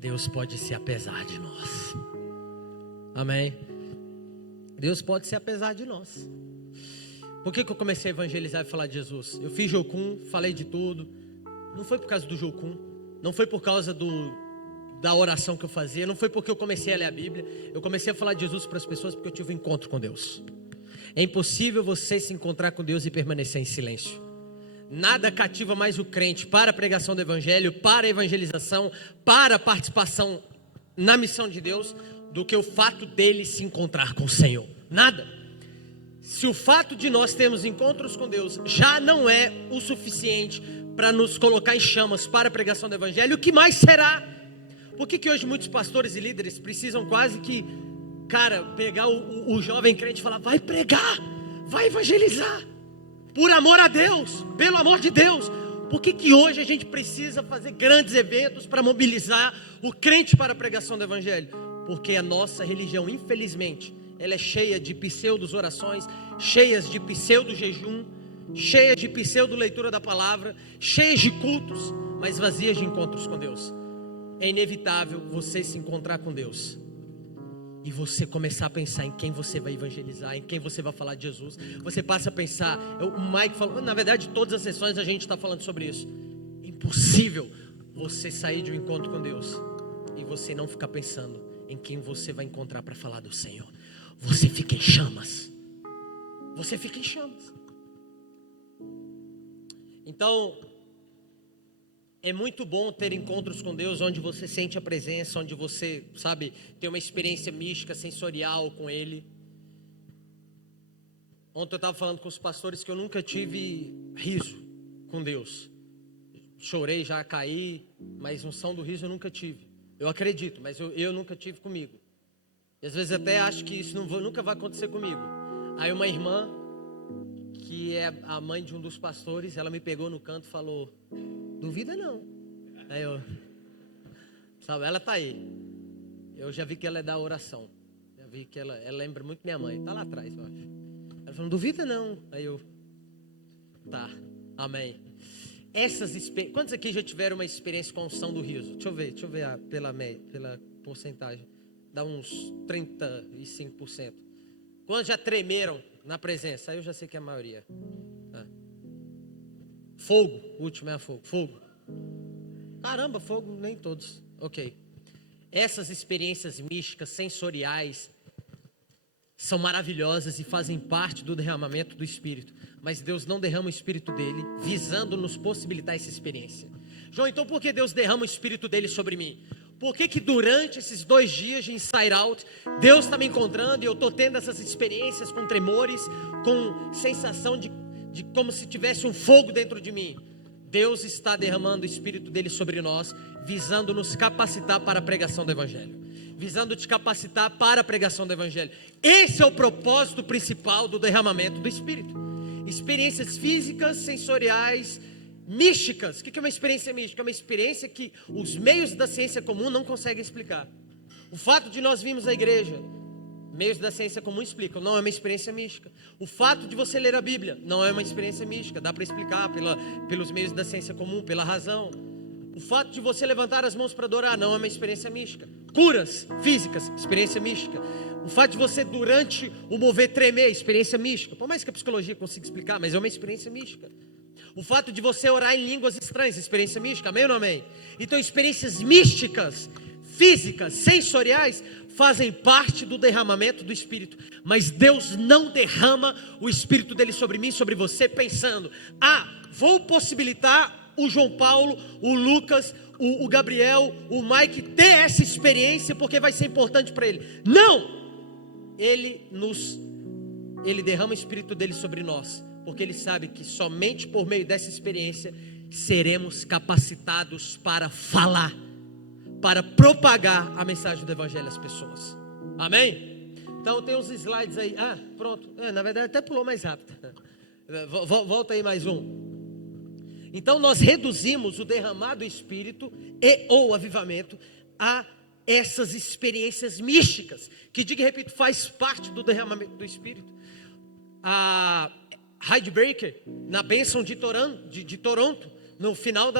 Deus pode ser apesar de nós. Amém? Deus pode ser apesar de nós. Por que eu comecei a evangelizar e falar de Jesus? Eu fiz Jocum, falei de tudo. Não foi por causa do Jocum, não foi por causa da oração que eu fazia, não foi porque eu comecei a ler a Bíblia. Eu comecei a falar de Jesus para as pessoas porque eu tive um encontro com Deus. É impossível você se encontrar com Deus e permanecer em silêncio. Nada cativa mais o crente para a pregação do Evangelho, para a evangelização, para a participação na missão de Deus, do que o fato dele se encontrar com o Senhor. Nada. Se o fato de nós termos encontros com Deus já não é o suficiente para nos colocar em chamas para a pregação do Evangelho, o que mais será? Por que hoje muitos pastores e líderes precisam quase que, pegar o jovem crente e falar: vai pregar, vai evangelizar, por amor a Deus, pelo amor de Deus? Por que hoje a gente precisa fazer grandes eventos para mobilizar o crente para a pregação do Evangelho? Porque a nossa religião, infelizmente, ela é cheia de pseudos orações, cheias de pseudo jejum, cheias de pseudo leitura da palavra, cheias de cultos, mas vazias de encontros com Deus. É inevitável você se encontrar com Deus e você começar a pensar em quem você vai evangelizar, em quem você vai falar de Jesus. Você passa a pensar, o Mike falou, na verdade todas as sessões a gente está falando sobre isso. É impossível você sair de um encontro com Deus e você não ficar pensando em quem você vai encontrar para falar do Senhor. Você fica em chamas. Você fica em chamas. Então, é muito bom ter encontros com Deus onde você sente a presença, onde você, tem uma experiência mística, sensorial com Ele. Ontem eu estava falando com os pastores que eu nunca tive riso com Deus. Chorei, já caí, mas unção do riso eu nunca tive. Eu acredito, mas eu nunca tive comigo. E às vezes até acho que isso nunca vai acontecer comigo. Aí uma irmã, que é a mãe de um dos pastores, ela me pegou no canto e falou: duvida não. Aí eu, ela tá aí. Eu já vi que ela é da oração. Já vi que ela lembra muito minha mãe. Tá lá atrás, eu acho. Ela falou: duvida não. Aí eu, tá, amém. Quantos aqui já tiveram uma experiência com a unção do riso? Deixa eu ver pela porcentagem. Dá uns 35%. Quantos já tremeram na presença? Aí eu já sei que é a maioria. Fogo, o último é fogo. Fogo. Caramba, fogo, nem todos. Ok. Essas experiências místicas, sensoriais, são maravilhosas e fazem parte do derramamento do Espírito. Mas Deus não derrama o Espírito dele visando nos possibilitar essa experiência. João, então por que Deus derrama o Espírito dele sobre mim? Por que durante esses 2 dias de Inside Out, Deus está me encontrando e eu estou tendo essas experiências com tremores, com sensação de como se tivesse um fogo dentro de mim? Deus está derramando o Espírito dele sobre nós, visando nos capacitar para a pregação do Evangelho. Visando te capacitar para a pregação do Evangelho. Esse é o propósito principal do derramamento do Espírito. Experiências físicas, sensoriais, místicas. O que é uma experiência mística? É uma experiência que os meios da ciência comum não conseguem explicar. O fato de nós virmos à igreja, meios da ciência comum explicam, não é uma experiência mística. O fato de você ler a Bíblia não é uma experiência mística, dá para explicar pelos meios da ciência comum, pela razão. O fato de você levantar as mãos para adorar não é uma experiência mística. Curas físicas, experiência mística. O fato de você durante o mover tremer, experiência mística. Por mais que a psicologia consiga explicar, mas é uma experiência mística. O fato de você orar em línguas estranhas, experiência mística, amém ou não amém? Então experiências místicas, físicas, sensoriais, fazem parte do derramamento do Espírito. Mas Deus não derrama o Espírito dele sobre mim, sobre você, pensando: vou possibilitar o João Paulo, o Lucas, o Gabriel, o Mike ter essa experiência porque vai ser importante para ele. Não! Ele derrama o Espírito dele sobre nós, porque ele sabe que somente por meio dessa experiência seremos capacitados para falar, para propagar a mensagem do Evangelho às pessoas. Amém? Então tem uns slides aí. Pronto. Na verdade até pulou mais rápido. Volta aí mais um. Então nós reduzimos o derramado Espírito ou avivamento a essas experiências místicas, que, digo e repito, faz parte do derramamento do Espírito. A Heidi Baker, na bênção de Toronto, no final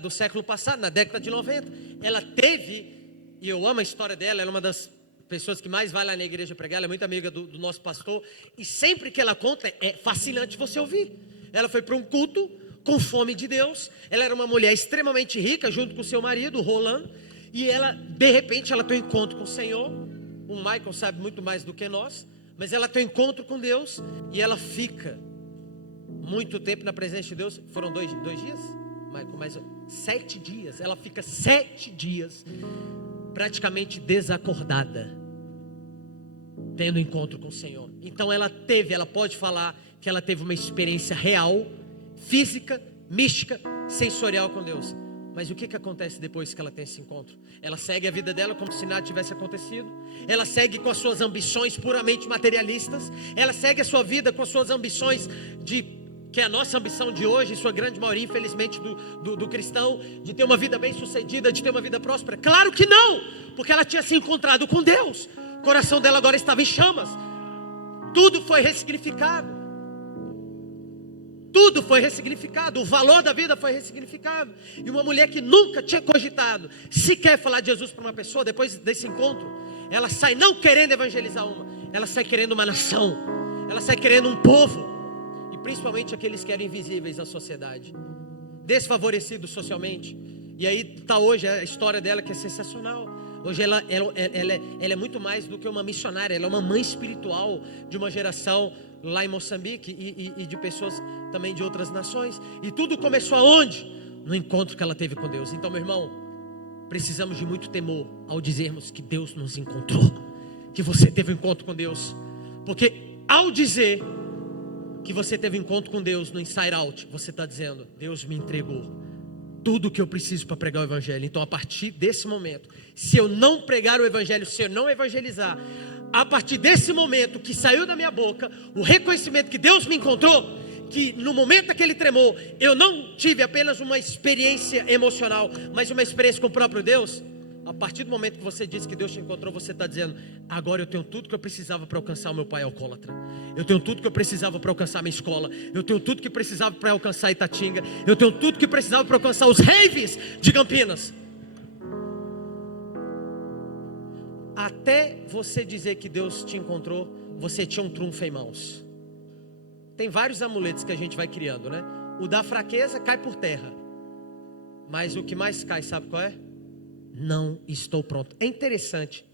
do século passado, na década de 90. Ela teve, e eu amo a história dela, ela é uma das pessoas que mais vai lá na igreja pregar, ela é muito amiga do nosso pastor, e sempre que ela conta, é fascinante você ouvir. Ela foi para um culto com fome de Deus, ela era uma mulher extremamente rica, junto com seu marido, o Roland, e ela, de repente, ela tem um encontro com o Senhor. O Michael sabe muito mais do que nós, mas ela tem um encontro com Deus, e ela fica muito tempo na presença de Deus. Foram dois dias? Michael, mais 7 dias, ela fica 7 dias, praticamente desacordada, tendo encontro com o Senhor. Então ela pode falar que ela teve uma experiência real, física, mística, sensorial com Deus. Mas o que acontece depois que ela tem esse encontro? Ela segue a vida dela como se nada tivesse acontecido. Ela segue com as suas ambições puramente materialistas. Ela segue a sua vida com as suas ambições que é a nossa ambição de hoje, em sua grande maioria, infelizmente, do cristão, de ter uma vida bem sucedida, de ter uma vida próspera. Claro que não, porque ela tinha se encontrado com Deus. O coração dela agora estava em chamas. Tudo foi ressignificado. Tudo foi ressignificado. O valor da vida foi ressignificado. E uma mulher que nunca tinha cogitado sequer falar de Jesus para uma pessoa, depois desse encontro, ela sai não querendo evangelizar ela sai querendo uma nação, ela sai querendo um povo, e principalmente aqueles que eram invisíveis à sociedade, desfavorecidos socialmente. E aí está hoje a história dela, que é sensacional. Hoje ela é muito mais do que uma missionária. Ela é uma mãe espiritual de uma geração lá em Moçambique e de pessoas também de outras nações. E tudo começou aonde? No encontro que ela teve com Deus. Então, meu irmão, precisamos de muito temor ao dizermos que Deus nos encontrou, que você teve um encontro com Deus. Porque ao dizer que você teve um encontro com Deus no Inside Out, você está dizendo: Deus me entregou tudo o que eu preciso para pregar o Evangelho. Então, a partir desse momento, se eu não pregar o Evangelho, se eu não evangelizar, a partir desse momento que saiu da minha boca o reconhecimento que Deus me encontrou, que no momento daquele tremor eu não tive apenas uma experiência emocional, mas uma experiência com o próprio Deus. A partir do momento que você diz que Deus te encontrou, você está dizendo: agora eu tenho tudo que eu precisava para alcançar o meu pai alcoólatra. Eu tenho tudo que eu precisava para alcançar a minha escola. Eu tenho tudo que precisava para alcançar Itatinga. Eu tenho tudo que precisava para alcançar os raves de Campinas. Até você dizer que Deus te encontrou, você tinha um trunfo em mãos. Tem vários amuletos que a gente vai criando, né? O da fraqueza cai por terra, mas o que mais cai, sabe qual é? Não estou pronto. É interessante.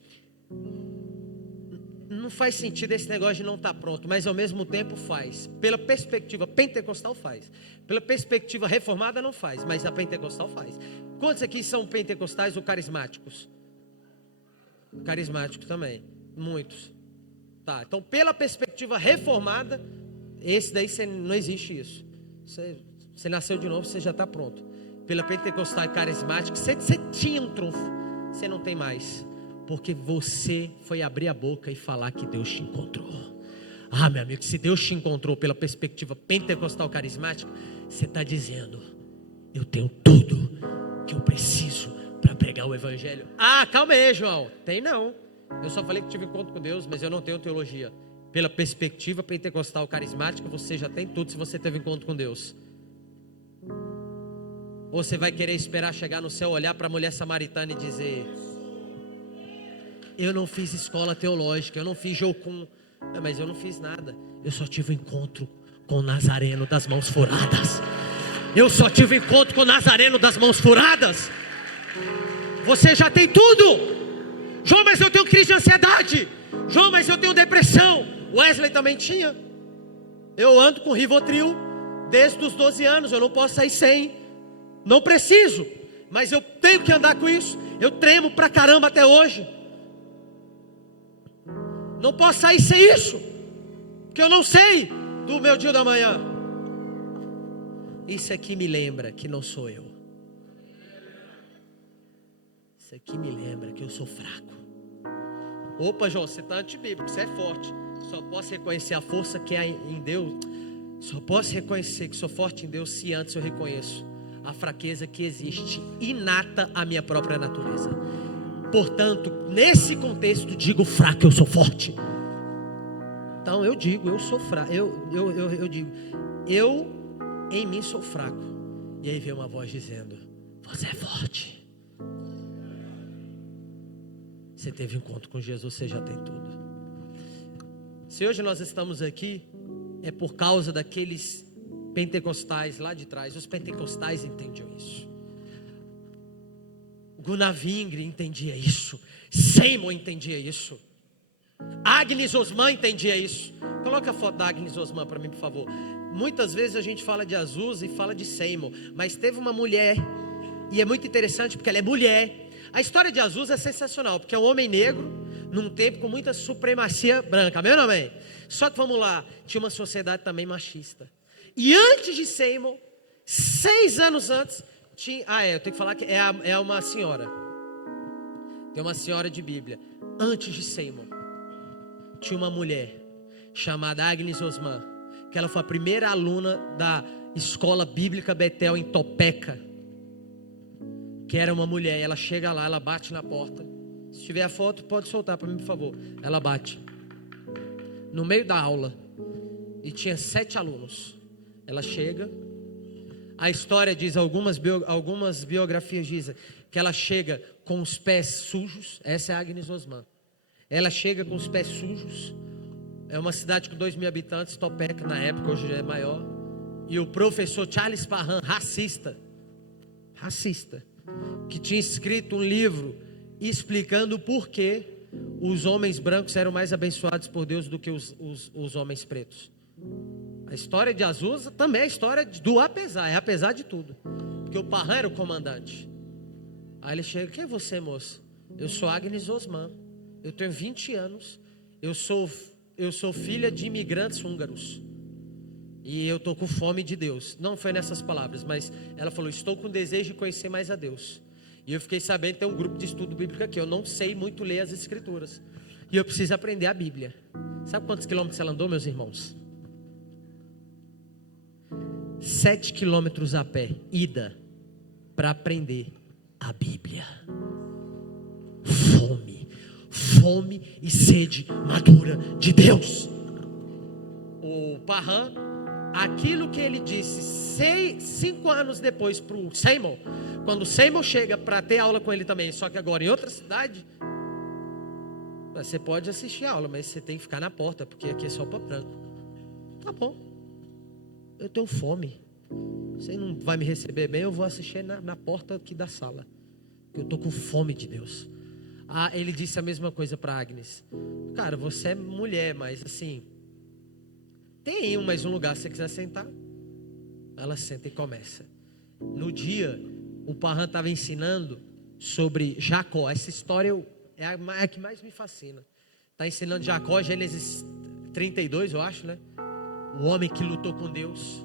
Não faz sentido esse negócio de não estar pronto, mas ao mesmo tempo faz. Pela perspectiva pentecostal faz. Pela perspectiva reformada não faz, mas a pentecostal faz. Quantos aqui são pentecostais ou carismáticos? Carismático também, muitos. Tá, então pela perspectiva reformada, esse daí não existe isso. Você nasceu de novo, você já está pronto. Pela pentecostal e carismática, você tinha um trunfo, você não tem mais, porque você foi abrir a boca e falar que Deus te encontrou. Ah, meu amigo, se Deus te encontrou pela perspectiva pentecostal carismática, você está dizendo: eu tenho tudo que eu preciso para pregar o Evangelho. Ah, calma aí, João. Tem não. Eu só falei que tive encontro com Deus, mas eu não tenho teologia. Pela perspectiva pentecostal carismática, você já tem tudo se você teve encontro com Deus. Ou você vai querer esperar chegar no céu, olhar para a mulher samaritana e dizer: eu não fiz escola teológica, eu não fiz jocum, mas eu não fiz nada. Eu só tive um encontro com o Nazareno das mãos furadas. Eu só tive um encontro com o Nazareno das mãos furadas. Você já tem tudo. João, mas eu tenho crise de ansiedade. João, mas eu tenho depressão. Wesley também tinha. Eu ando com Rivotril desde os 12 anos. Eu não posso sair sem. Não preciso, mas eu tenho que andar com isso. Eu tremo pra caramba até hoje. Não posso sair sem isso, porque eu não sei do meu dia da manhã. Isso aqui me lembra que não sou eu. Isso aqui me lembra que eu sou fraco. Opa, João, você está antibíblico, você é forte. Só posso reconhecer a força que há em Deus. Só posso reconhecer que sou forte em Deus se antes eu reconheço a fraqueza que existe inata à minha própria natureza. Portanto, nesse contexto, digo fraco, eu sou forte. Então eu digo, eu sou fraco. Eu digo, eu em mim sou fraco. E aí veio uma voz dizendo: você é forte. Você teve encontro com Jesus, você já tem tudo. Se hoje nós estamos aqui, é por causa daqueles pentecostais lá de trás. Os pentecostais entendiam isso. Gunavingre entendia isso. Seymour entendia isso. Agnes Osman entendia isso. Coloca a foto da Agnes Osman para mim, por favor. Muitas vezes a gente fala de Azusa e fala de Seymour, mas teve uma mulher, e é muito interessante porque ela é mulher. A história de Azusa é sensacional, porque é um homem negro num tempo com muita supremacia branca, amém ou não amém? Só que vamos lá, tinha uma sociedade também machista. E antes de Seymour, 6 anos antes, tinha... eu tenho que falar que é uma senhora. Tem uma senhora de Bíblia. Antes de Seymour, tinha uma mulher chamada Agnes Osman, que ela foi a primeira aluna da escola bíblica Betel em Topeka, que era uma mulher. Ela chega lá, ela bate na porta. Se tiver a foto, pode soltar para mim, por favor. Ela bate no meio da aula e tinha 7 alunos. Ela chega. A história diz, algumas biografias dizem que ela chega com os pés sujos. Essa é a Agnes Osman. Ela chega com os pés sujos. É uma cidade com 2.000 habitantes, Topeka na época, hoje já é maior. E o professor Charles Parham, racista, que tinha escrito um livro explicando por que os homens brancos eram mais abençoados por Deus do que os homens pretos. A história de Azusa também é a história do apesar, é apesar de tudo, porque o Parham era o comandante. Aí ele chega: quem é você, moço? Eu sou Agnes Osman, eu tenho 20 anos, eu sou filha de imigrantes húngaros e eu estou com fome de Deus. Não foi nessas palavras, mas ela falou: estou com desejo de conhecer mais a Deus. E eu fiquei sabendo que tem um grupo de estudo bíblico aqui. Eu não sei muito ler as escrituras e eu preciso aprender a Bíblia. Sabe quantos quilômetros ela andou, meus irmãos? 7 quilômetros a pé, ida, para aprender a Bíblia. Fome e sede madura de Deus. O Parham, aquilo que ele disse 5 anos depois para o Seymour, quando o Seymour chega para ter aula com ele também, só que agora em outra cidade, você pode assistir a aula, mas você tem que ficar na porta, porque aqui é só para branco. Tá bom, eu tenho fome, você não vai me receber bem, eu vou assistir na porta aqui da sala, eu estou com fome de Deus. Ele disse a mesma coisa para Agnes: cara, você é mulher, mas assim, tem aí mais um lugar se você quiser sentar. Ela senta e começa. No dia, o Parham estava ensinando sobre Jacó. Essa história é a que mais me fascina. Está ensinando Jacó, Gênesis 32, eu acho, né? O homem que lutou com Deus.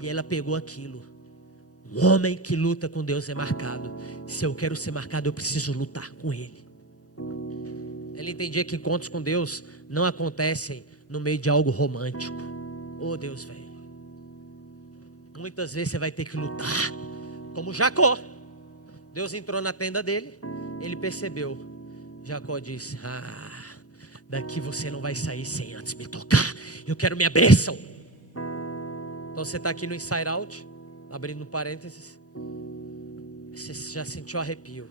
E ela pegou aquilo. Um homem que luta com Deus é marcado. Se eu quero ser marcado, eu preciso lutar com Ele. Ela entendia que encontros com Deus não acontecem no meio de algo romântico. Oh Deus, velho. Muitas vezes você vai ter que lutar. Como Jacó. Deus entrou na tenda dele. Ele percebeu. Jacó disse: daqui você não vai sair sem antes me tocar. Eu quero minha bênção. Então você está aqui no Inside Out, abrindo um parênteses. Você já sentiu arrepio.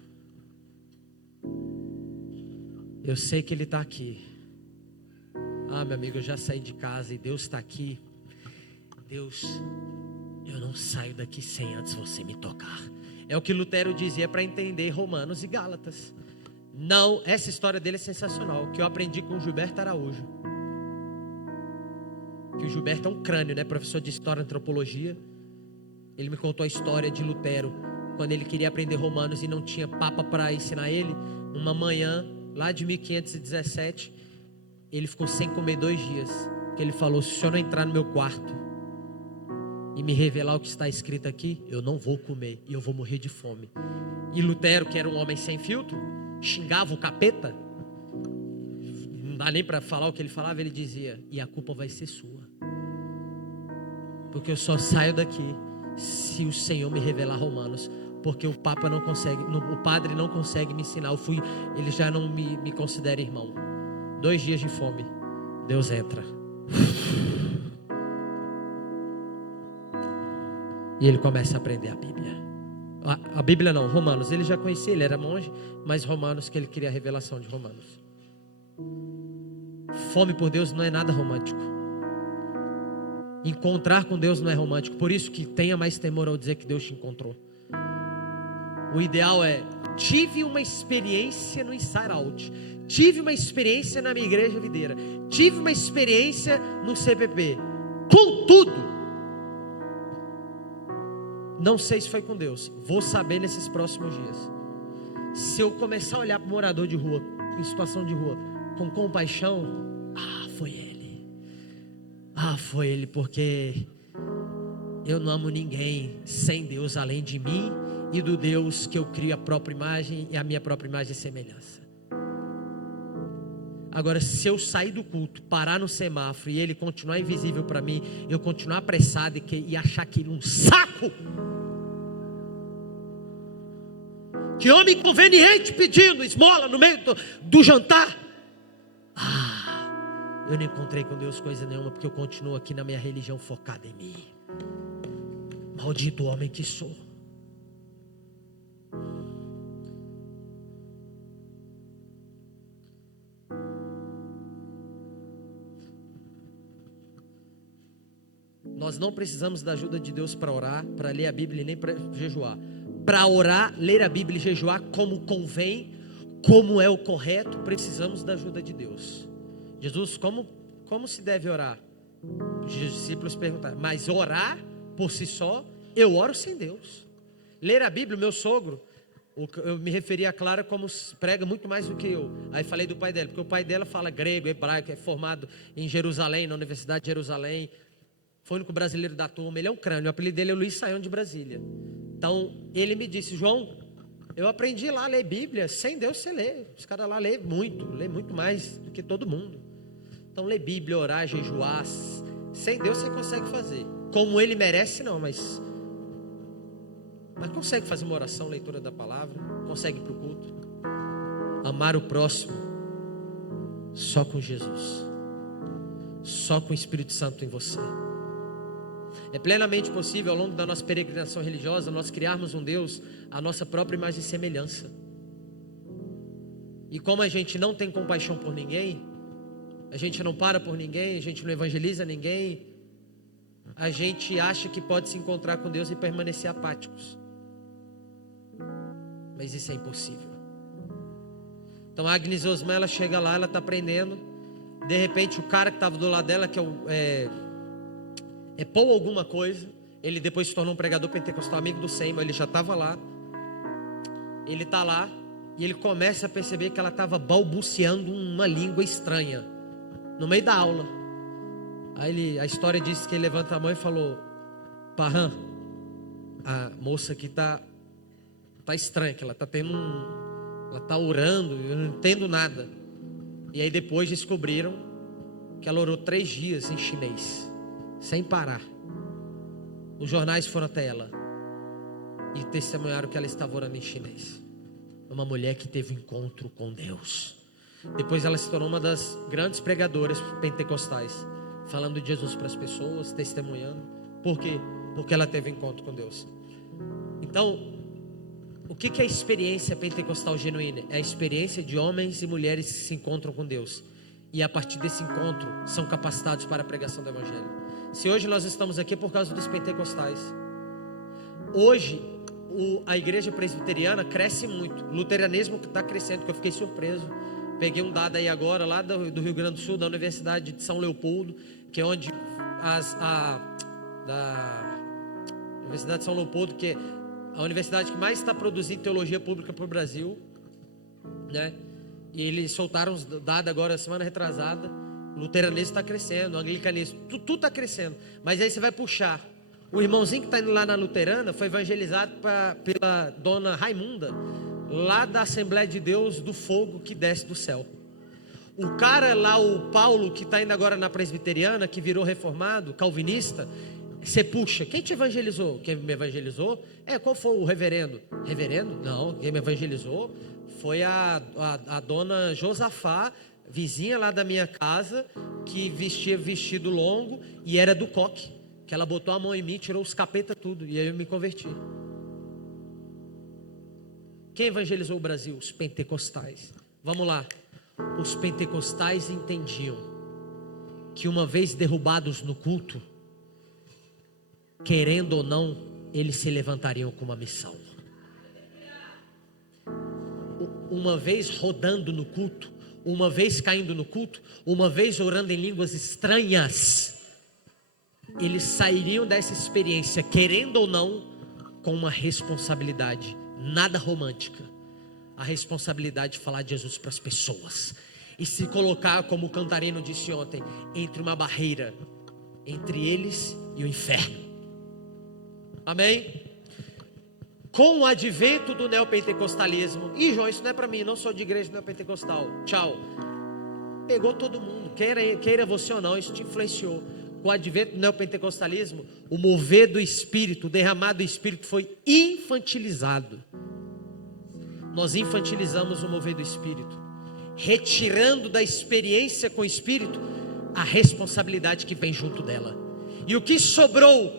Eu sei que Ele está aqui. Meu amigo, eu já saí de casa e Deus está aqui. Deus, eu não saio daqui sem antes você me tocar. É o que Lutero dizia para entender Romanos e Gálatas. Não, essa história dele é sensacional, que eu aprendi com o Gilberto Araújo. Que o Gilberto é um crânio, né? Professor de História e Antropologia. Ele me contou a história de Lutero, quando ele queria aprender Romanos e não tinha papa para ensinar ele. Uma manhã, lá de 1517, ele ficou sem comer 2 dias. Porque ele falou: se o senhor não entrar no meu quarto e me revelar o que está escrito aqui, eu não vou comer e eu vou morrer de fome. E Lutero, que era um homem sem filtro, xingava o capeta. Não dá nem para falar o que ele falava. Ele dizia: e a culpa vai ser sua, porque eu só saio daqui se o Senhor me revelar Romanos. Porque o Papa não consegue, o padre não consegue me ensinar. Ele já não me considera irmão. 2 dias de fome, Deus entra. E ele começa a aprender a Bíblia. A Bíblia não, Romanos. Ele já conhecia, ele era monge, mas Romanos, que ele queria a revelação de Romanos. Fome por Deus não é nada romântico. Encontrar com Deus não é romântico. Por isso que tenha mais temor ao dizer que Deus te encontrou. O ideal é: tive uma experiência no Inside Out, tive uma experiência na minha igreja videira, tive uma experiência no CPP. Contudo, não sei se foi com Deus. Vou saber nesses próximos dias. Se eu começar a olhar para o morador de rua, em situação de rua, com compaixão, foi ele. Foi ele, porque eu não amo ninguém sem Deus além de mim e do Deus que eu crio a própria imagem e a minha própria imagem e semelhança. Agora, se eu sair do culto, parar no semáforo e ele continuar invisível para mim, eu continuar apressado e achar aquilo um saco, que homem inconveniente pedindo esmola no meio do jantar, eu não encontrei com Deus coisa nenhuma, porque eu continuo aqui na minha religião focada em mim. Maldito homem que sou. Nós não precisamos da ajuda de Deus para orar, para ler a Bíblia e nem para jejuar. Para orar, ler a Bíblia e jejuar como convém, como é o correto, precisamos da ajuda de Deus. Jesus, como se deve orar? Os discípulos perguntaram, mas orar por si só, eu oro sem Deus. Ler a Bíblia, meu sogro, eu me referi a Clara como prega muito mais do que eu. Aí falei do pai dela, porque o pai dela fala grego, hebraico, é formado em Jerusalém, na Universidade de Jerusalém. Foi o único brasileiro da turma, ele é um crânio, o apelido dele é Luiz Saião de Brasília. Então, ele me disse, João, eu aprendi lá a ler Bíblia, sem Deus você lê. Os caras lá lê muito mais do que todo mundo. Então, ler Bíblia, orar, jejuar, sem Deus você consegue fazer. Como ele merece, não, mas consegue fazer uma oração, leitura da palavra, consegue ir para o culto. Amar o próximo, só com Jesus, só com o Espírito Santo em você. É plenamente possível, ao longo da nossa peregrinação religiosa, nós criarmos um Deus à nossa própria imagem e semelhança. E como a gente não tem compaixão por ninguém, a gente não para por ninguém, a gente não evangeliza ninguém, a gente acha que pode se encontrar com Deus e permanecer apáticos. Mas isso é impossível. Então a Agnes Osma, ela chega lá, ela está aprendendo. De repente o cara que estava do lado dela, que é Paul alguma coisa, ele depois se tornou um pregador pentecostal, amigo do Seymour, ele já estava lá. Ele está lá e ele começa a perceber que ela estava balbuciando uma língua estranha no meio da aula. Aí a história diz que ele levanta a mão e falou, Parram, a moça aqui tá estranha, que ela está tendo ela está orando, eu não entendo nada. E aí depois descobriram que ela orou 3 dias em chinês, sem parar. Os jornais foram até ela e testemunharam que ela estava orando em chinês. Uma mulher que teve um encontro com Deus. Depois ela se tornou uma das grandes pregadoras pentecostais, falando de Jesus para as pessoas, testemunhando. Por quê? Porque ela teve um encontro com Deus. Então, o que é a experiência pentecostal genuína? É a experiência de homens e mulheres que se encontram com Deus, e a partir desse encontro são capacitados para a pregação do Evangelho. Se hoje nós estamos aqui é por causa dos pentecostais. Hoje a igreja presbiteriana cresce muito, o luteranismo está crescendo, que eu fiquei surpreso. Peguei um dado aí agora, lá do Rio Grande do Sul, da Universidade de São Leopoldo, que é onde da Universidade de São Leopoldo, que é a universidade que mais está produzindo teologia pública para o Brasil, né? E eles soltaram os dados agora, semana retrasada. O luteranismo está crescendo, o anglicanismo, tudo está crescendo. Mas aí você vai puxar. O irmãozinho que está indo lá na luterana foi evangelizado pela dona Raimunda, lá da Assembleia de Deus do Fogo que desce do céu. O cara lá, o Paulo, que está indo agora na presbiteriana, que virou reformado, calvinista, você puxa, quem te evangelizou? Quem me evangelizou? Qual foi o reverendo? Reverendo? Não, quem me evangelizou foi a dona Josafá, vizinha lá da minha casa, que vestia vestido longo e era do coque. que ela botou a mão em mim, tirou os capeta tudo, e aí eu me converti. Quem evangelizou o Brasil? Os pentecostais. Vamos lá. Os pentecostais entendiam que uma vez derrubados no culto, querendo ou não, eles se levantariam com uma missão. Uma vez rodando no culto, uma vez caindo no culto, uma vez orando em línguas estranhas, eles sairiam dessa experiência, querendo ou não, com uma responsabilidade, nada romântica, a responsabilidade de falar de Jesus para as pessoas, e se colocar, como o Cantarino disse ontem, entre uma barreira, entre eles e o inferno. Amém? Com o advento do neopentecostalismo, e João, isso não é para mim, não sou de igreja neopentecostal, tchau, pegou todo mundo, queira você ou não, isso te influenciou. Com o advento do neopentecostalismo, o mover do Espírito, o derramar do Espírito foi infantilizado. Nós infantilizamos o mover do Espírito, retirando da experiência com o Espírito a responsabilidade que vem junto dela. E o que sobrou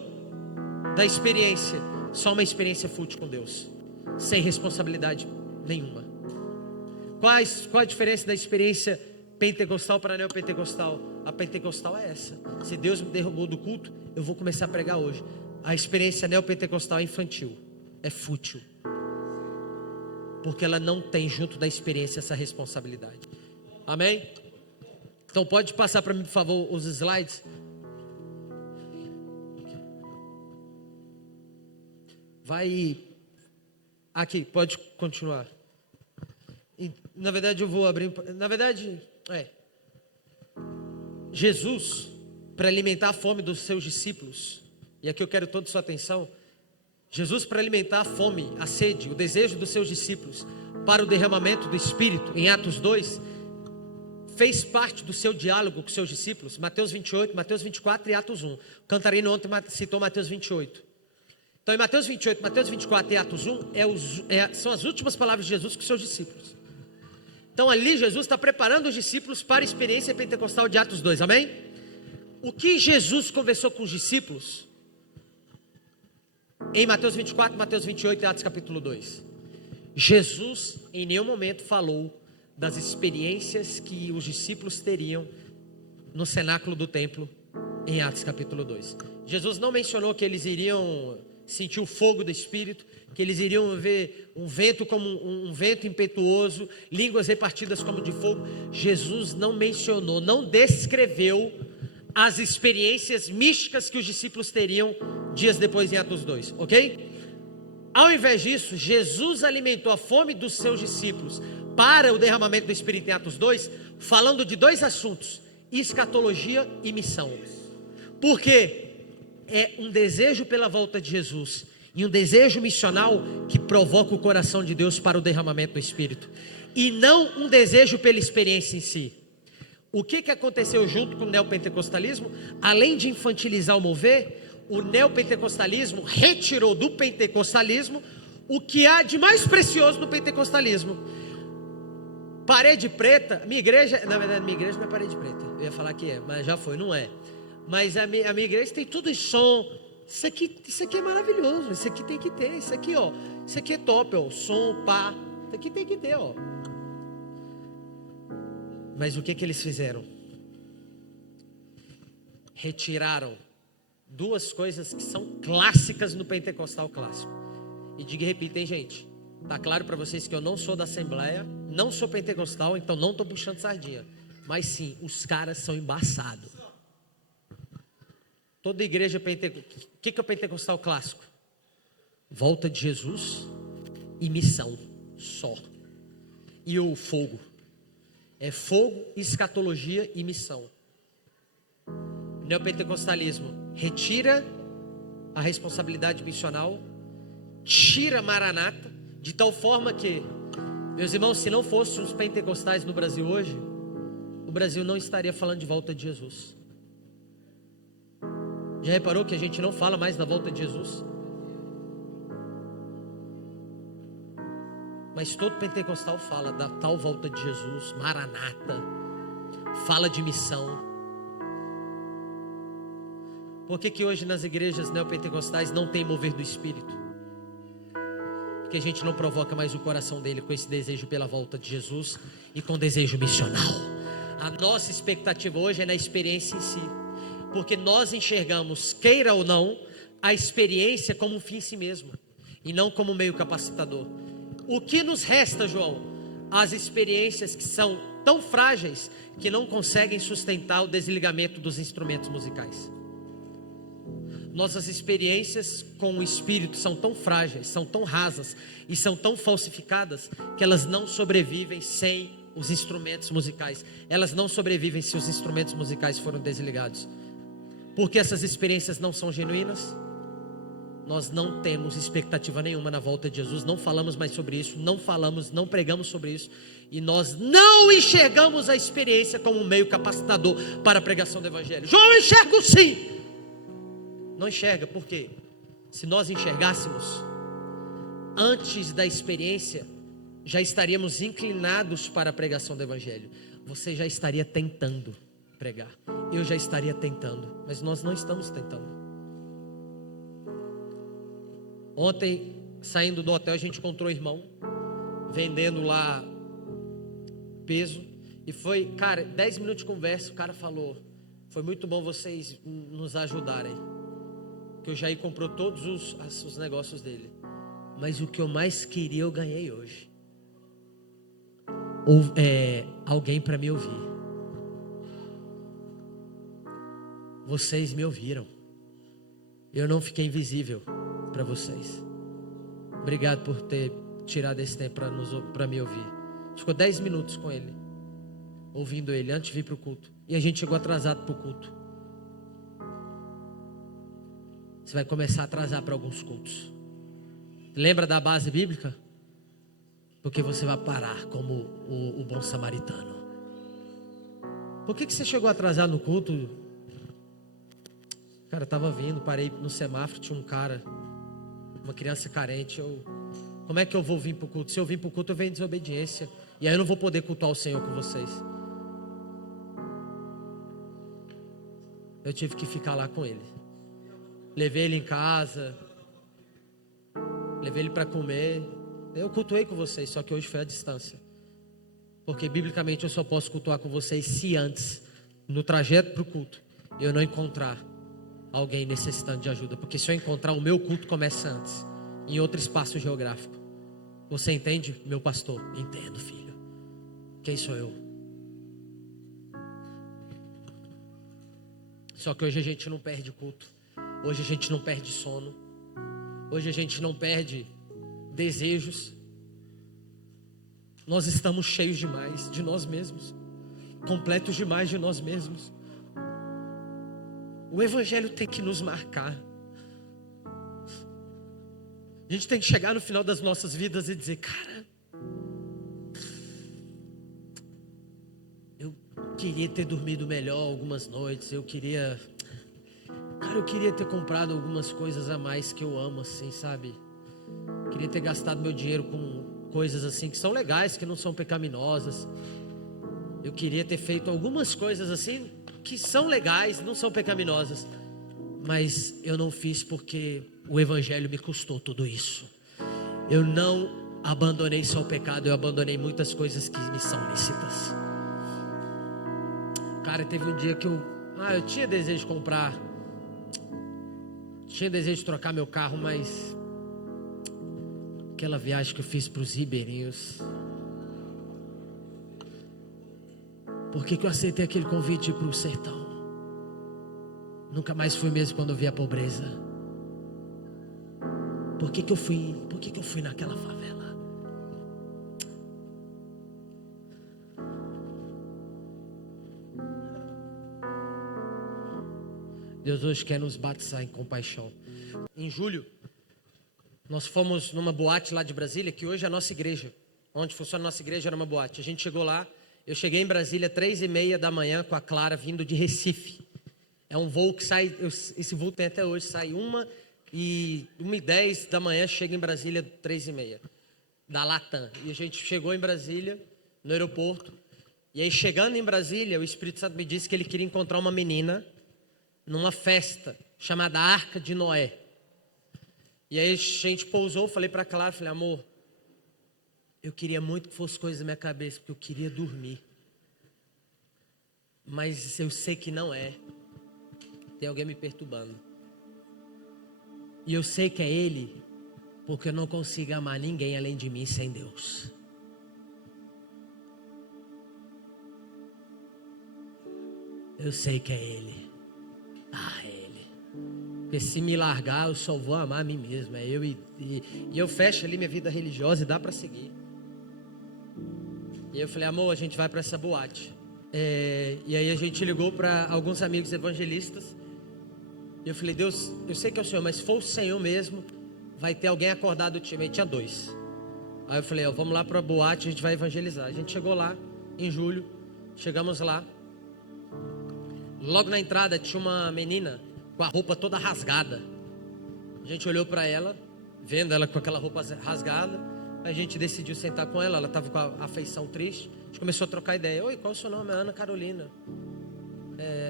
da experiência? Só uma experiência fútil com Deus, sem responsabilidade nenhuma. Qual a diferença da experiência pentecostal para neopentecostal? A pentecostal é essa: se Deus me derrubou do culto, eu vou começar a pregar hoje. A experiência neopentecostal é infantil, é fútil, porque ela não tem junto da experiência essa responsabilidade. Amém? Então pode passar para mim, por favor, os slides. Vai aqui, pode continuar. Na verdade eu vou abrir. Na verdade, Jesus, para alimentar a fome dos seus discípulos, e aqui eu quero toda a sua atenção. Jesus, para alimentar a fome, a sede, o desejo dos seus discípulos para o derramamento do Espírito, em Atos 2, fez parte do seu diálogo com seus discípulos, Mateus 28, Mateus 24 e Atos 1. O Cantarino ontem citou Mateus 28. Então em Mateus 28, Mateus 24 e Atos 1 são as últimas palavras de Jesus com seus discípulos. Então ali Jesus está preparando os discípulos para a experiência pentecostal de Atos 2, amém? O que Jesus conversou com os discípulos em Mateus 24, Mateus 28 e Atos capítulo 2? Jesus em nenhum momento falou das experiências que os discípulos teriam no cenáculo do templo em Atos capítulo 2. Jesus não mencionou que eles iriam sentir o fogo do Espírito, que eles iriam ver um vento como um vento impetuoso, línguas repartidas como de fogo. Jesus não mencionou, não descreveu as experiências místicas que os discípulos teriam dias depois em Atos 2, ok? Ao invés disso, Jesus alimentou a fome dos seus discípulos para o derramamento do Espírito em Atos 2, falando de dois assuntos: escatologia e missão. Por quê? É um desejo pela volta de Jesus e um desejo missional que provoca o coração de Deus para o derramamento do Espírito, e não um desejo pela experiência em si. O que aconteceu junto com o neopentecostalismo? Além de infantilizar o mover, o neopentecostalismo retirou do pentecostalismo o que há de mais precioso no pentecostalismo. Parede preta, minha igreja, na verdade minha igreja não é parede preta, eu ia falar que é, mas já foi, não é. Mas a minha igreja tem tudo em som. Isso aqui é maravilhoso. Isso aqui tem que ter. Isso aqui, ó. Isso aqui é top, ó. Som, pá. Isso aqui tem que ter, ó. Mas o que eles fizeram? Retiraram duas coisas que são clássicas no pentecostal clássico. E diga e repita, hein, gente? Tá claro para vocês que eu não sou da Assembleia, não sou pentecostal, então não estou puxando sardinha. Mas sim, os caras são embaçados. Toda igreja pentecostal, o que é o pentecostal clássico? Volta de Jesus e missão só. E o fogo? É fogo, escatologia e missão. O neopentecostalismo retira a responsabilidade missional, tira Maranata, de tal forma que, meus irmãos, se não fossem os pentecostais no Brasil hoje, o Brasil não estaria falando de volta de Jesus. Já reparou que a gente não fala mais da volta de Jesus? Mas todo pentecostal fala da tal volta de Jesus, Maranata, fala de missão. Por que hoje nas igrejas neopentecostais não tem mover do Espírito? Porque a gente não provoca mais o coração dele com esse desejo pela volta de Jesus e com desejo missional. A nossa expectativa hoje é na experiência em si, porque nós enxergamos, queira ou não, a experiência como um fim em si mesmo e não como meio capacitador. O que nos resta, João? As experiências que são tão frágeis que não conseguem sustentar o desligamento dos instrumentos musicais. Nossas experiências com o Espírito são tão frágeis, são tão rasas e são tão falsificadas que elas não sobrevivem sem os instrumentos musicais. Elas não sobrevivem se os instrumentos musicais forem desligados. Porque essas experiências não são genuínas. Nós não temos expectativa nenhuma na volta de Jesus. Não falamos mais sobre isso. Não pregamos sobre isso. E nós não enxergamos a experiência como um meio capacitador para a pregação do Evangelho. João enxerga sim. Não enxerga, por quê? Se nós enxergássemos, antes da experiência, já estaríamos inclinados para a pregação do Evangelho. Você já estaria tentando pregar. Eu já estaria tentando, mas nós não estamos tentando. Ontem, saindo do hotel, a gente encontrou um irmão vendendo lá peso. E foi, cara, 10 minutos de conversa. O cara falou: foi muito bom vocês nos ajudarem, que o Jair comprou todos os negócios dele, mas o que eu mais queria eu ganhei hoje. Alguém para me ouvir. Vocês me ouviram. Eu não fiquei invisível para vocês. Obrigado por ter tirado esse tempo para me ouvir. A gente ficou 10 minutos com ele, ouvindo ele antes de vir para o culto. E a gente chegou atrasado para o culto. Você vai começar a atrasar para alguns cultos. Lembra da base bíblica? Porque você vai parar como o bom samaritano. Por que você chegou atrasado no culto? Cara, eu estava vindo, parei no semáforo, tinha um cara, uma criança carente. Como é que eu vou vir para o culto? Se eu vim para o culto, eu venho em desobediência. E aí eu não vou poder cultuar o Senhor com vocês. Eu tive que ficar lá com ele. Levei ele em casa, levei ele para comer. Eu cultuei com vocês, só que hoje foi à distância. Porque biblicamente eu só posso cultuar com vocês se antes, no trajeto para o culto, eu não encontrar alguém necessitando de ajuda. Porque se eu encontrar, o meu culto começa antes, em outro espaço geográfico. Você entende, meu pastor? Entendo, filho. Quem sou eu? Só que hoje a gente não perde culto. Hoje a gente não perde sono. Hoje a gente não perde desejos. Nós estamos cheios demais de nós mesmos, completos demais de nós mesmos. O Evangelho tem que nos marcar. A gente tem que chegar no final das nossas vidas e dizer: cara, eu queria ter dormido melhor algumas noites. Eu queria ter comprado algumas coisas a mais que eu amo, assim, sabe? Queria ter gastado meu dinheiro com coisas assim que são legais, que não são pecaminosas. Eu queria ter feito algumas coisas assim que são legais, não são pecaminosas. Mas eu não fiz porque o Evangelho me custou tudo isso. Eu não abandonei só o pecado, eu abandonei muitas coisas que me são lícitas. Cara, teve um dia que eu tinha desejo de comprar, tinha desejo de trocar meu carro, mas aquela viagem que eu fiz para os Ribeirinhos, por que eu aceitei aquele convite para o sertão? Nunca mais fui mesmo quando eu vi a pobreza. Por que eu fui naquela favela? Deus hoje quer nos batizar em compaixão. Em julho, nós fomos numa boate lá de Brasília, que hoje é a nossa igreja. Onde funciona a nossa igreja era uma boate. A gente chegou lá, eu cheguei em Brasília 3h30 da manhã com a Clara, vindo de Recife. É um voo que sai, esse voo tem até hoje, sai 1h10 da manhã, chega em Brasília 3h30, da Latam. E a gente chegou em Brasília, no aeroporto, e aí chegando em Brasília, o Espírito Santo me disse que ele queria encontrar uma menina numa festa chamada Arca de Noé. E aí a gente pousou, falei para Clara, falei, amor, eu queria muito que fosse coisa da minha cabeça, porque eu queria dormir. Mas eu sei que não é. Tem alguém me perturbando. E eu sei que é Ele, porque eu não consigo amar ninguém além de mim sem Deus. Eu sei que é Ele. É Ele. Porque se me largar, eu só vou amar a mim mesmo. É eu e eu fecho ali minha vida religiosa e dá para seguir. E eu falei, amor, a gente vai para essa boate. E aí a gente ligou para alguns amigos evangelistas. E eu falei, Deus, eu sei que é o Senhor, mas se for o Senhor mesmo, vai ter alguém acordado do time. Aí tinha 2. Aí eu falei, vamos lá para a boate, a gente vai evangelizar. A gente chegou lá em julho, chegamos lá. Logo na entrada tinha uma menina com a roupa toda rasgada. A gente olhou para ela, vendo ela com aquela roupa rasgada. A gente decidiu sentar com ela, ela estava com a afeição triste. A gente começou a trocar ideia. Oi, qual é o seu nome? É Ana Carolina.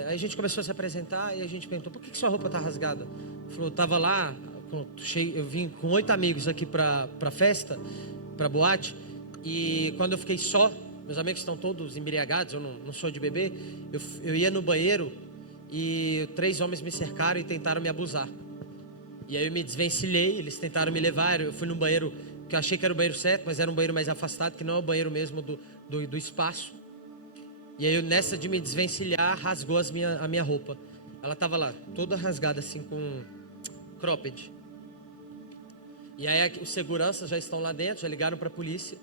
Aí a gente começou a se apresentar e a gente perguntou, por que sua roupa está rasgada? Falou, estava lá, eu vim com 8 amigos aqui para festa, para boate. E quando eu fiquei só, meus amigos estão todos embriagados, eu não sou de beber. Eu ia no banheiro e 3 homens me cercaram e tentaram me abusar. E aí eu me desvencilhei, eles tentaram me levar. Eu fui no banheiro que eu achei que era o banheiro certo, mas era um banheiro mais afastado, que não é o banheiro mesmo do espaço. E aí, nessa de me desvencilhar, rasgou a minha roupa. Ela estava lá, toda rasgada, assim, com cropped. E aí, os seguranças já estão lá dentro, já ligaram para a polícia.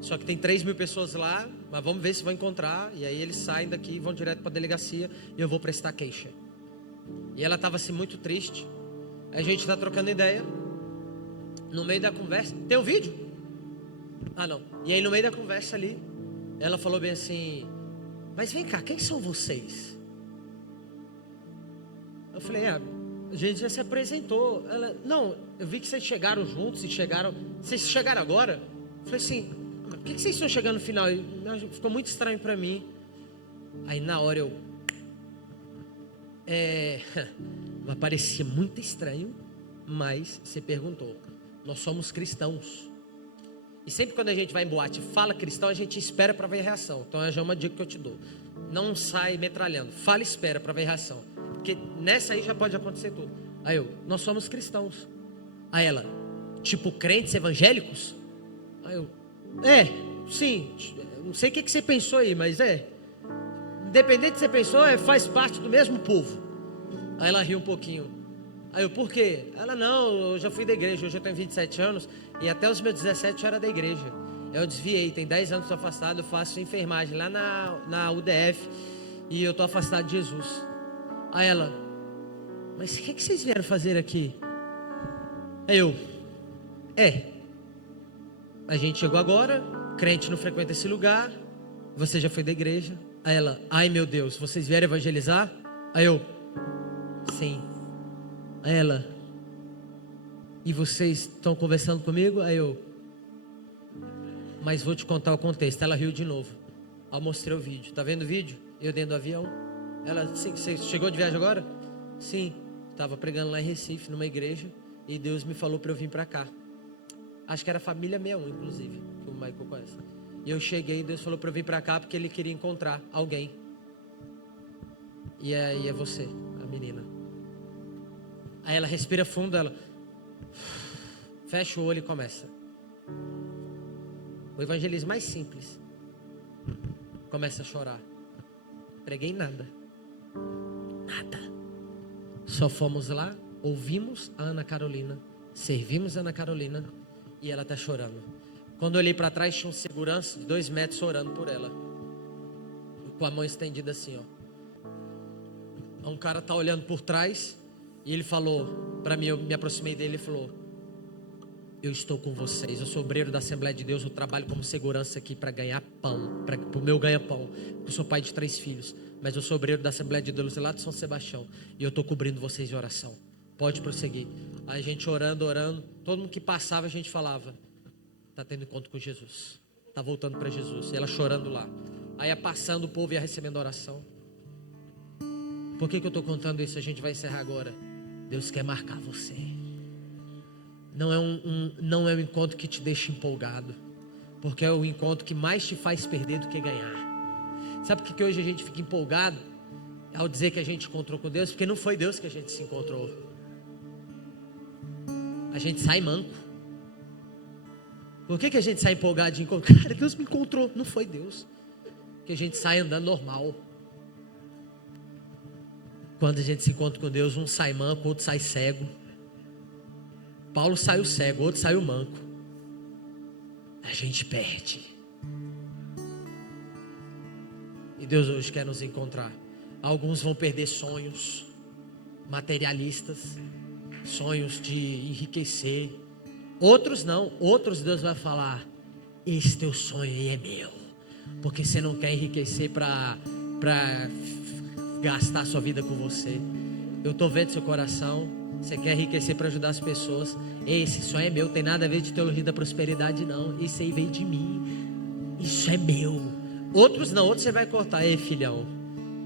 Só que tem 3.000 pessoas lá, mas vamos ver se vão encontrar. E aí, eles saem daqui e vão direto para a delegacia e eu vou prestar queixa. E ela estava, assim, muito triste. Aí a gente está trocando ideia. No meio da conversa, tem um vídeo? Não. E aí, no meio da conversa ali, ela falou bem assim... Mas vem cá, quem são vocês? Eu falei, a gente já se apresentou. Ela, não, eu vi que vocês chegaram juntos e chegaram. Vocês chegaram agora? Eu falei assim, por que vocês estão chegando no final? Ficou muito estranho para mim. Aí na hora eu. Parecia muito estranho, mas você perguntou. Nós somos cristãos. E sempre quando a gente vai em boate e fala cristão, a gente espera para ver a reação. Então já é uma dica que eu te dou. Não sai metralhando. Fala e espera para ver a reação. Porque nessa aí já pode acontecer tudo. Aí nós somos cristãos. Aí ela, tipo crentes evangélicos? Aí eu, sim. Não sei o que você pensou aí, mas independente do que você pensou, faz parte do mesmo povo. Aí ela riu um pouquinho. Aí eu, por quê? Ela, não, eu já fui da igreja, hoje eu tenho 27 anos e até os meus 17 eu era da igreja. Eu desviei, tem 10 anos que estou afastado, eu faço enfermagem lá na UDF e eu estou afastado de Jesus. Aí ela, mas o que vocês vieram fazer aqui? Aí eu, a gente chegou agora, crente não frequenta esse lugar, você já foi da igreja. Aí ela, ai meu Deus, vocês vieram evangelizar? Aí eu, sim. Aí ela, e vocês estão conversando comigo? Aí eu, mas vou te contar o contexto. Ela riu de novo. Eu mostrei o vídeo. Tá vendo o vídeo? Eu dentro do avião. Ela, sim, você chegou de viagem agora? Sim. Estava pregando lá em Recife, numa igreja. E Deus me falou para eu vir para cá. Acho que era Família 61, inclusive, que o Michael conhece. E eu cheguei e Deus falou para eu vir para cá porque Ele queria encontrar alguém. E aí é você, a menina. Aí ela respira fundo, ela fecha o olho e começa. O evangelismo mais simples. Começa a chorar. Preguei nada. Só fomos lá, ouvimos a Ana Carolina, servimos a Ana Carolina e ela está chorando. Quando eu olhei para trás, tinha um segurança de 2 metros orando por ela, com a mão estendida assim, ó. Um cara está olhando por trás e ele falou para mim, eu me aproximei dele, ele falou: eu estou com vocês, eu sou obreiro da Assembleia de Deus, eu trabalho como segurança aqui para ganhar pão, para o meu ganha-pão. Eu sou pai de 3 filhos, mas eu sou obreiro da Assembleia de Deus lá de São Sebastião e eu estou cobrindo vocês em oração. Pode prosseguir. Aí a gente orando, todo mundo que passava a gente falava: está tendo encontro com Jesus, está voltando para Jesus. E ela chorando lá. Aí ia passando, o povo ia recebendo oração. Por que eu estou contando isso? A gente vai encerrar agora. Deus quer marcar você. Não é um encontro que te deixa empolgado, porque é o encontro que mais te faz perder do que ganhar. Sabe por que hoje a gente fica empolgado ao dizer que a gente encontrou com Deus? Porque não foi Deus que a gente se encontrou. A gente sai manco. Por que a gente sai empolgado de encontrar? Cara, Deus me encontrou. Não foi Deus. Porque a gente sai andando normal. Quando a gente se encontra com Deus, um sai manco, outro sai cego. Paulo saiu cego, outro saiu manco. A gente perde. E Deus hoje quer nos encontrar. Alguns vão perder sonhos materialistas, sonhos de enriquecer. Outros não. Outros Deus vai falar: esse teu sonho aí é meu. Porque você não quer enriquecer para gastar sua vida com você. Eu estou vendo seu coração. Você quer enriquecer para ajudar as pessoas. Esse sonho é meu, tem nada a ver de teologia da prosperidade não. Isso aí veio de mim. Isso é meu. Outros não, outros você vai cortar. Ei, filhão,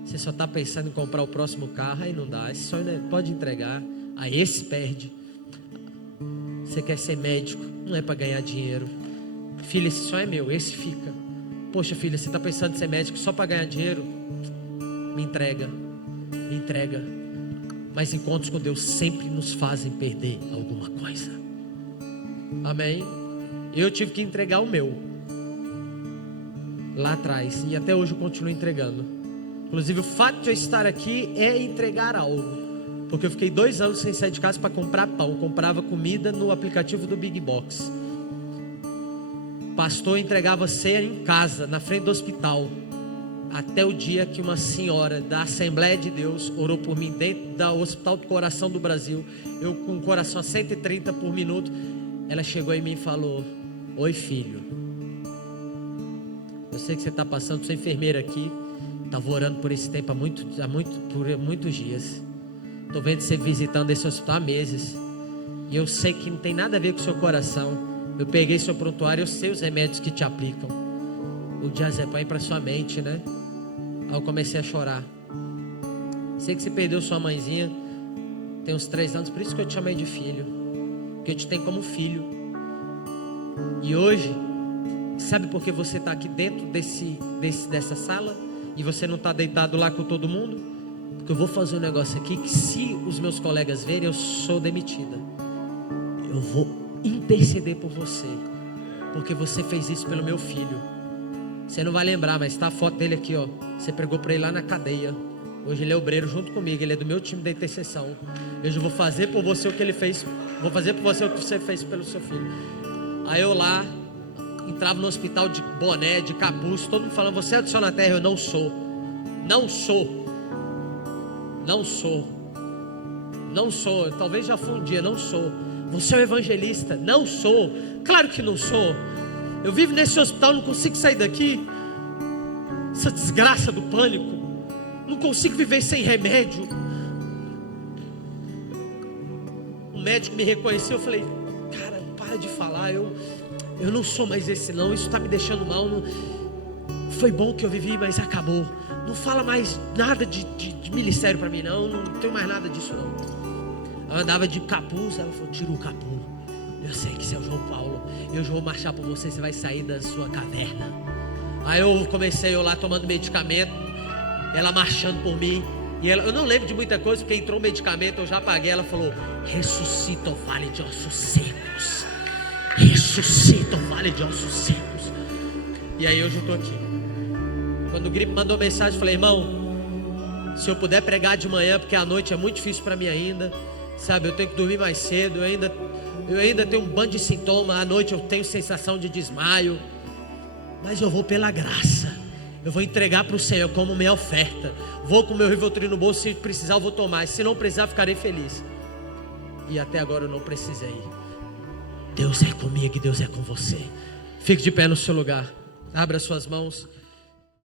você só está pensando em comprar o próximo carro, aí não dá. Esse sonho pode entregar. Aí esse perde. Você quer ser médico, não é para ganhar dinheiro. Filha, esse sonho é meu, esse fica. Poxa, filha, você está pensando em ser médico só para ganhar dinheiro? Me entrega. Me entrega. Mas encontros com Deus sempre nos fazem perder alguma coisa. Amém? Eu tive que entregar o meu lá atrás, e até hoje eu continuo entregando. Inclusive o fato de eu estar aqui é entregar algo, porque eu fiquei 2 anos sem sair de casa para comprar pão. Eu comprava comida no aplicativo do Big Box. Pastor entregava ceia em casa, na frente do hospital. Até o dia que uma senhora da Assembleia de Deus orou por mim dentro do Hospital do Coração do Brasil. Eu com o coração a 130 por minuto. Ela chegou em mim e falou: oi, filho, eu sei que você está passando, sou enfermeira aqui. Estava orando por esse tempo por muitos dias. Estou vendo você visitando esse hospital há meses. E eu sei que não tem nada a ver com o seu coração. Eu peguei seu prontuário, eu sei os remédios que te aplicam. O diazepam para sua mente, né? Aí eu comecei a chorar. Sei que você perdeu sua mãezinha tem uns 3 anos, por isso que eu te chamei de filho, porque eu te tenho como filho. E hoje, sabe por que você está aqui dentro dessa sala e você não está deitado lá com todo mundo? Porque eu vou fazer um negócio aqui que, se os meus colegas verem, eu sou demitida. Eu vou interceder por você, porque você fez isso pelo meu filho. Você não vai lembrar, mas está a foto dele aqui, ó. Você pregou para ele lá na cadeia. Hoje ele é obreiro junto comigo. Ele é do meu time da intercessão. Eu vou fazer por você o que ele fez. Vou fazer por você o que você fez pelo seu filho. Aí eu lá entrava no hospital de boné, de capuz, todo mundo falando: você é do céu na terra. Eu não sou. Não sou. Não sou. Não sou. Talvez já foi um dia. Não sou. Você é um evangelista. Não sou. Claro que não sou. Eu vivo nesse hospital, não consigo sair daqui. Essa desgraça do pânico. Não consigo viver sem remédio. O médico me reconheceu. Eu falei: cara, para de falar. Eu não sou mais esse não. Isso está me deixando mal. Não... Foi bom que eu vivi, mas acabou. Não fala mais nada de ministério para mim não. Não tenho mais nada disso não. Eu andava de capuz. Aí ela falou: tira o capuz. Eu sei que você é o João Paulo. Eu já vou marchar por você. Você vai sair da sua caverna. Aí eu comecei lá tomando medicamento. Ela marchando por mim. E ela, eu não lembro de muita coisa, porque entrou o medicamento, eu já paguei. Ela falou: ressuscita o vale de ossos secos. Ressuscita o vale de ossos secos. E aí hoje eu estou aqui. Quando o Gripe mandou mensagem, eu falei: irmão, se eu puder pregar de manhã, porque a noite é muito difícil para mim ainda. Sabe, eu tenho que dormir mais cedo. Eu ainda tenho um bando de sintomas. À noite eu tenho sensação de desmaio. Mas eu vou pela graça. Eu vou entregar para o Senhor como minha oferta. Vou com o meu Rivotril no bolso. Se precisar eu vou tomar. Se não precisar, ficarei feliz. E até agora eu não precisei. Deus é comigo e Deus é com você. Fique de pé no seu lugar. Abra suas mãos.